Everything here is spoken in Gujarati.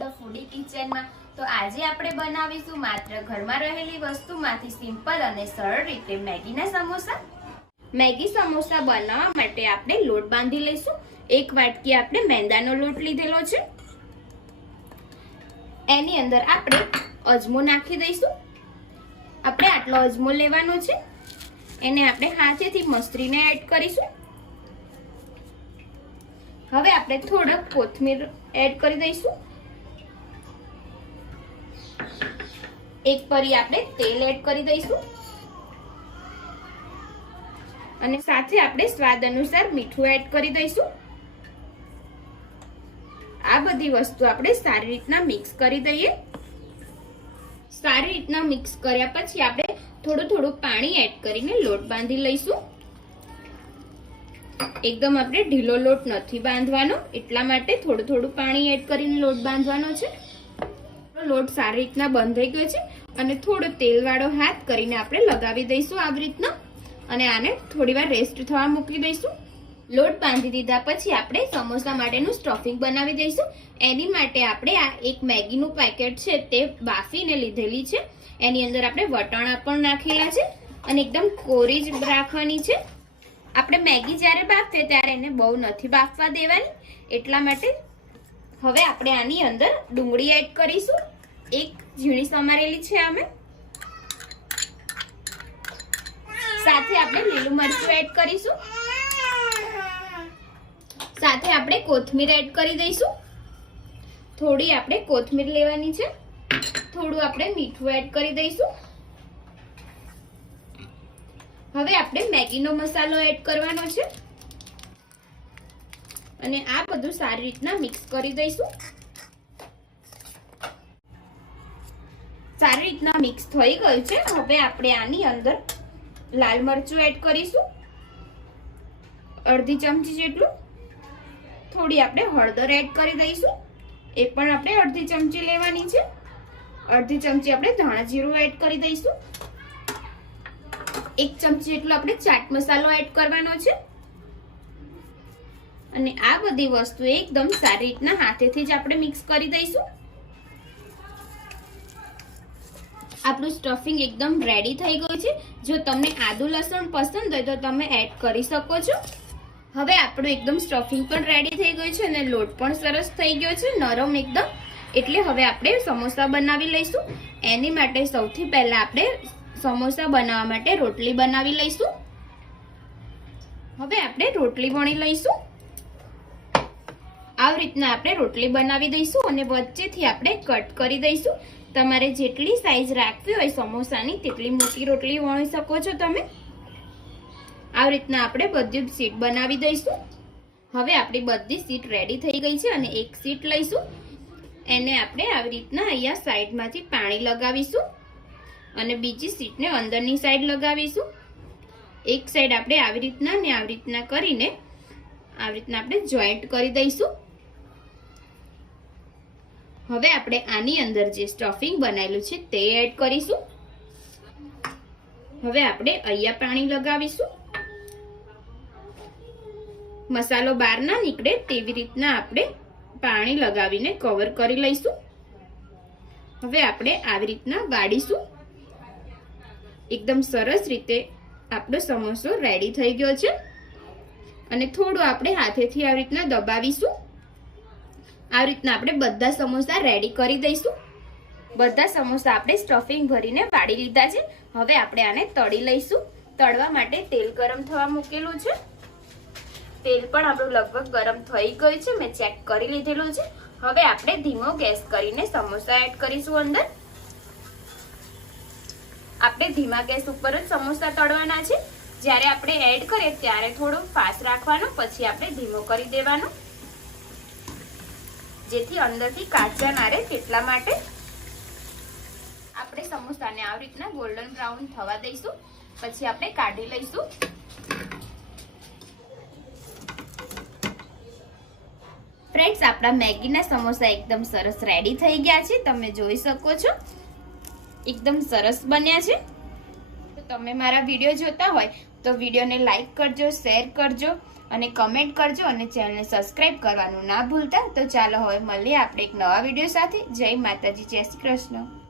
ધ ફૂડી કિચન માં। તો આજે આપણે બનાવીશું માત્ર ઘરમાં રહેલી વસ્તુમાંથી સિમ્પલ અને સરળ રીતે મેગીના સમોસા। મેગી સમોસા બનાવવા માટે આપણે લોટ બાંધી લઈશું। એક વાટકી આપણે મેંદાનો લોટ લીધેલો છે, એની અંદર આપણે અજમો નાખી દઈશું। આપણે આટલો અજમો લેવાનો છે, એને આપણે હાથેથી મસળીને એડ કરીશું। હવે આપણે થોડું કોથમીર એડ કરી દઈશું। એક પરી આપણે તેલ એડ કરી દઈશું અને સાથે આપણે સ્વાદ અનુસાર મીઠું એડ કરી દઈશું। આ બધી વસ્તુ આપણે સારી રીતના મિક્સ કરી દઈએ। સારી રીતના મિક્સ કર્યા પછી આપણે થોડું પાણી એડ કરીને લોટ બાંધી લઈશું। એકદમ આપણે ઢીલો લોટ નથી બાંધવાનો, એટલા માટે થોડું પાણી એડ કરીને લોટ બાંધવાનો છે। લોટ સારી રીતના બંધાઈ ગયો છે અને થોડો તેલવાળો હાથ કરીને આપણે લગાવી દઈશું આવી રીતના અને આને થોડીવાર રેસ્ટ થવા મૂકી દઈશું। લોટ બાંધી દીધા પછી આપણે સમોસા માટેનું સ્ટફિંગ બનાવી દઈશું। એની માટે આપણે આ એક મેગીનું પેકેટ છે તે બાફીને લીધેલી છે, એની અંદર આપણે વટાણા પણ નાખેલા છે અને એકદમ કોરી જ રાખવાની છે। આપણે મેગી જ્યારે બાફીએ ત્યારે એને બહુ નથી બાફવા દેવાની, એટલા માટે હવે આપણે આની અંદર ડુંગળી એડ કરીશું। એક ઝીણી સમારેલી છે અમે, સાથે આપણે લીલું મરચું એડ કરીશું, સાથે આપણે કોથમીર એડ કરી દઈશું। થોડી આપણે કોથમીર લેવાની છે, થોડું આપણે મીઠું એડ કરી દઈશું। હવે આપણે મેગીનો મસાલો એડ કરવાનો છે અને આ બધું સારી રીતના મિક્સ કરી દઈશું। સારી રીતના મિક્સ થઈ ગયું છે। હવે આપણે આની અંદર લાલ મરચું એડ કરીશું, અડધી ચમચી જેટલું। થોડી આપણે હળદર એડ કરી દઈશું, એ પણ આપણે અડધી ચમચી લેવાની છે। અડધી ચમચી આપણે ધાણા જીરું એડ કરી દઈશું। એક ચમચી જેટલો આપણે ચાટ મસાલો એડ કરવાનો છે અને આ બધી વસ્તુ એકદમ સારી રીતના હાથેથી જ આપણે મિક્સ કરી દઈશું। આપણું સ્ટફિંગ એકદમ રેડી થઈ ગયું છે। જો તમને આદુ લસણ પસંદ હોય તો તમે એડ કરી શકો છો। હવે આપણું એકદમ સ્ટફિંગ પણ રેડી થઈ ગયું છે અને લોટ પણ સરસ થઈ ગયો છે, નરમ એકદમ। એટલે હવે આપણે સમોસા બનાવી લઈશું। એની માટે સૌથી પહેલા આપણે સમોસા બનાવવા માટે રોટલી બનાવી લઈશું। હવે આપણે રોટલી વણી લઈશું। આવી રીતના આપણે રોટલી બનાવી દઈશું અને વચ્ચેથી આપણે કટ કરી દઈશું। તમારે જેટલી સાઈઝ રાખવી હોય સમોસાની તેટલી મોટી રોટલી વણી શકો છો તમે। આવી રીતના આપણે બધી શીટ બનાવી દઈશું। હવે આપણી બધી શીટ રેડી થઈ ગઈ છે અને એક શીટ લઈશું, એને આપણે આવી રીતના અહીંયા સાઈડમાંથી પાણી લગાવીશું અને બીજી શીટને અંદરની સાઈડ લગાવીશું। એક સાઈડ આપણે આવી રીતના ને આવી રીતના કરીને આવી રીતના આપણે જોઈન્ટ કરી દઈશું। હવે આપણે આની અંદર જે સ્ટફિંગ બનાવેલું છે તે એડ કરીશું। હવે આપણે અહીંયા પાણી લગાવીશું, મસાલો બહાર ના નીકળે તેવી રીતના આપણે પાણી લગાવીને કવર કરી લઈશું। હવે આપણે આવી રીતના વાળીશું। એકદમ સરસ રીતે આપણો સમોસો રેડી થઈ ગયો છે અને થોડું આપણે હાથેથી આવી રીતના દબાવીશું। આવી રીતના આપણે બધા સમોસા રેડી કરી દઈશું। બધા સમોસા આપણે સ્ટફિંગ ભરીને વાળી લીધા છે। હવે આપણે આને તળી લઈશું। તળવા માટે તેલ ગરમ થવા મૂકેલું છે, તેલ પણ આપણું લગભગ ગરમ થઈ ગયું છે, મેં ચેક કરી લીધેલું છે। હવે આપણે ધીમો ગેસ કરીને સમોસા એડ કરીશું અંદર। આપણે ધીમા ગેસ ઉપર જ સમોસા તળવાના છે। જ્યારે આપણે એડ કરીએ ત્યારે થોડું ફાસ્ટ રાખવાનું, પછી આપણે ધીમો કરી દેવાનું, જેથી અંદરથી કાચા ના રહે તેટલા માટે। આપણે સમોસાને આવી રીતના ગોલ્ડન બ્રાઉન થવા દઈશું, પછી આપણે કાઢી લઈશું। ફ્રેન્ડ્સ, આપણા મેગીના સમોસા એકદમ સરસ રેડી થઈ ગયા છે, તમે જોઈ શકો છો એકદમ સરસ બન્યા છે। તમે મારા વિડીયો જોતા હોય તો વિડીયોને લાઈક કરજો, શેર કરજો અને કમેન્ટ કરજો અને ચેનલને સબસ્ક્રાઇબ કરવાનું ના ભૂલતા. તો ચાલો હવે મળીએ આપણે એક નવા વિડીયો સાથે. જય માતાજી, જય શ્રી કૃષ્ણ.